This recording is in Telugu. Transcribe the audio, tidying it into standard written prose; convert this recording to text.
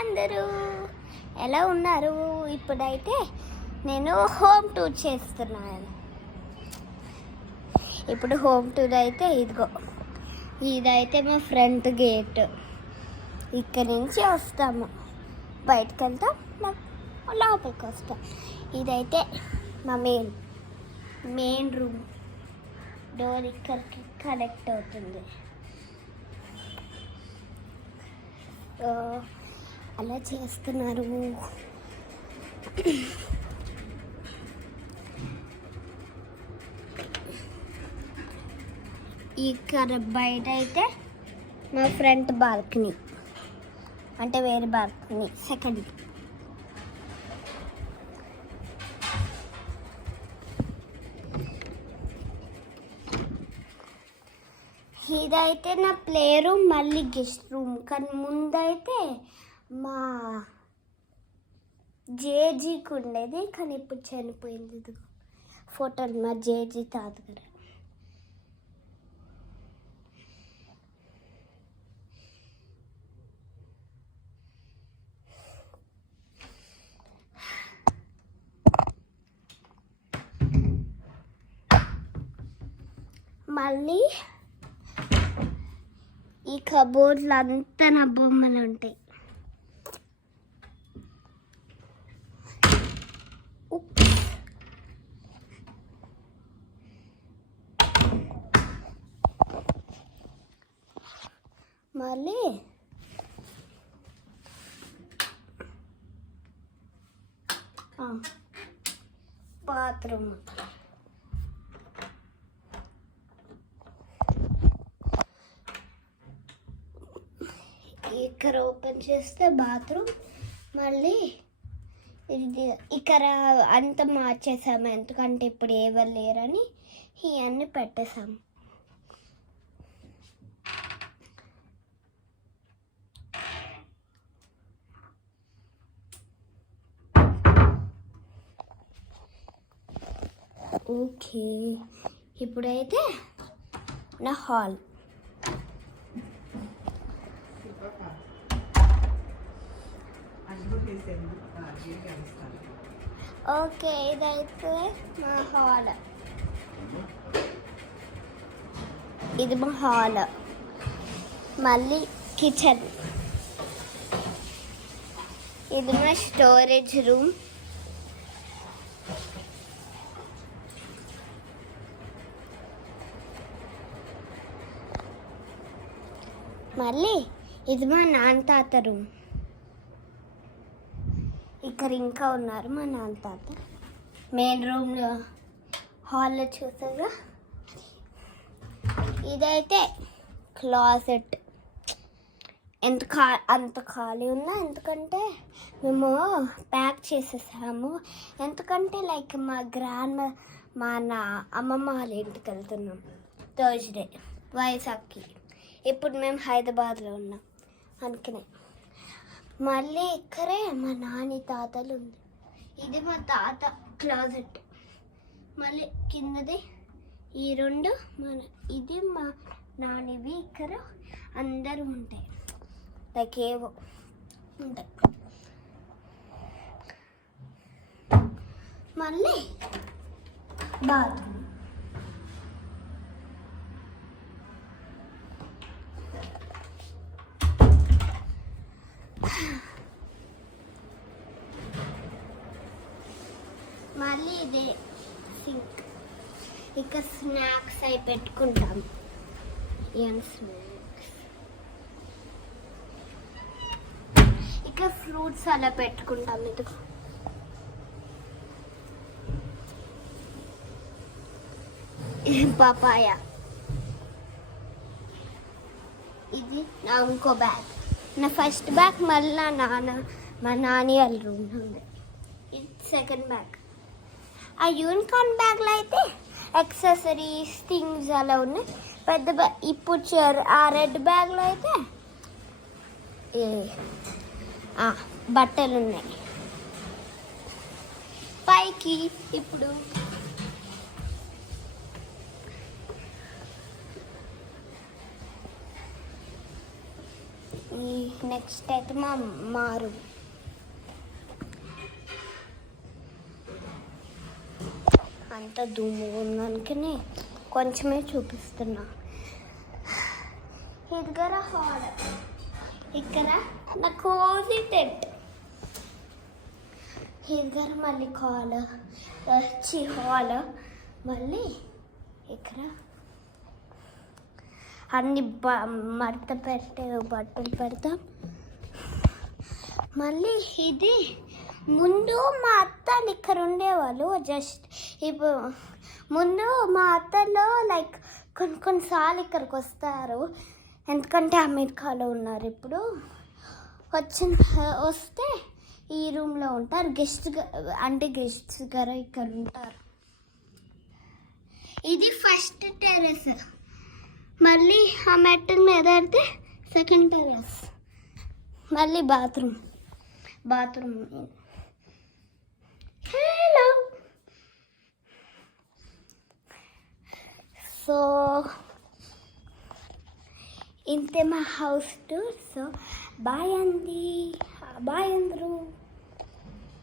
అందరూ ఎలా ఉన్నారు? ఇప్పుడైతే నేను హోమ్ టూర్ చేస్తున్నాను. ఇప్పుడు హోమ్ టూర్ అయితే ఇదైతే మా ఫ్రంట్ గేట్. ఇక్కడి నుంచి వస్తాము, బయటకు వెళ్తాం, లోపలికి వస్తాం. ఇదైతే మా మెయిన్ రూమ్. డోర్ ఇక్కడికి కనెక్ట్ అవుతుంది. అలా చేస్తున్నారు. ఇక్కడ బయట అయితే మా ఫ్రంట్ బాల్కనీ, అంటే వేరే బాల్కనీ సెకండ్. ఇదైతే నా ప్లే రూమ్, మళ్ళీ గెస్ట్ రూమ్. కానీ ముందైతే మా జేజీకి ఉండేది, కానీ ఇప్పుడు చనిపోయింది. ఫోటోలు మా జేజీ తాతగారు. మళ్ళీ ఈ కబోర్డ్లు అంతా నా బొమ్మలు ఉంటాయి. మళ్ళీ బాత్రూమ్. ఇక్కడ ఓపెన్ చేస్తే బాత్రూమ్. మళ్ళీ ఇది ఇక్కడ అంతా మార్చేసాము, ఎందుకంటే ఇప్పుడు ఎవరు లేరని ఇవన్నీ పెట్టేసాము. ఓకే, ఇప్పుడైతే నా హాల్. ఓకే, ఇదైతే మా హాల్. ఇది మా హాల్. మళ్ళీ కిచెన్. ఇది మా స్టోరేజ్ రూమ్. మళ్ళీ ఇది మా నాన్న తాత రూమ్. ఇక్కడ ఇంకా ఉన్నారు మా నాన్న తాత. మెయిన్ రూమ్లో హాల్లో చూసారా. ఇదైతే క్లాసెట్. అంత ఖాళీ ఉన్నా, ఎందుకంటే మేము ప్యాక్ చేసేసాము. ఎందుకంటే లైక్ మా అమ్మమ్మ వాళ్ళ ఇంటికి వెళ్తున్నాం థర్స్డే వైజాగ్కి. ఇప్పుడు మేము హైదరాబాద్లో ఉన్నాం అందుకనే. మళ్ళీ ఇక్కడే మా నాని తాతలు ఉంది. ఇది మా తాత క్లాజెట్. మళ్ళీ కిందది ఈ రెండు ఇది మా నానివి. ఇక్కడ అందరూ ఉంటాయి, లైక్ ఏవో ఉంటాయి. మళ్ళీ బాత్రూమ్. మళ్ళీ ఇదే సింక్. ఇక్కడ స్నాక్స్ అవి పెట్టుకుంటాం. ఏం స్నాక్స్, ఇక్కడ ఫ్రూట్స్ అలా పెట్టుకుంటాం. ఇది పపాయ. ఇది నా ఇంకో బ్యాగ్, నా ఫస్ట్ బ్యాగ్. మళ్ళీ మా నాని వాళ్ళ రూమ్ ఉంది. ఇది సెకండ్ బ్యాగ్. ఆ యూనికార్న్ బ్యాగ్లో అయితే యాక్సెసరీస్ థింగ్స్ అలా ఉన్నాయి. పెద్ద బ్యాగ్ ఇప్పుడు ఆ రెడ్ బ్యాగ్లో అయితే బట్టలు ఉన్నాయి. పైకి ఇప్పుడు ఈ నెక్స్ట్ అయితే మా రూమ్. అంత దుమ్ము ఉందనుకనే కొంచెమే చూపిస్తున్నా. ఇదిగర హాల్, ఇక్కడ నా కోజీ టెంట్. ఇదిగర మళ్ళీ హాల్ మళ్ళీ ఇక్కడ అన్ని మడత పెట్టే బట్టలు పెడతాం. మళ్ళీ ఇది ముందు మా అత్తలు ఇక్కడ ఉండేవాళ్ళు. జస్ట్ ఇప్పుడు ముందు మా అత్తలో లైక్ కొన్నిసార్లు ఇక్కడికి వస్తారు, ఎందుకంటే అమెరికాలో ఉన్నారు. ఇప్పుడు వస్తే ఈ రూమ్లో ఉంటారు. గెస్ట్స్ గారు ఇక్కడ ఉంటారు. ఇది ఫస్ట్ టెర్రస్. మళ్ళీ ఆ మెట్టల మీద అయితే సెకండ్ టెర్రస్. మళ్ళీ బాత్రూమ్. హలో. సో ఇంతే మా హౌస్ టూర్. సో బాయ్ అందరూ.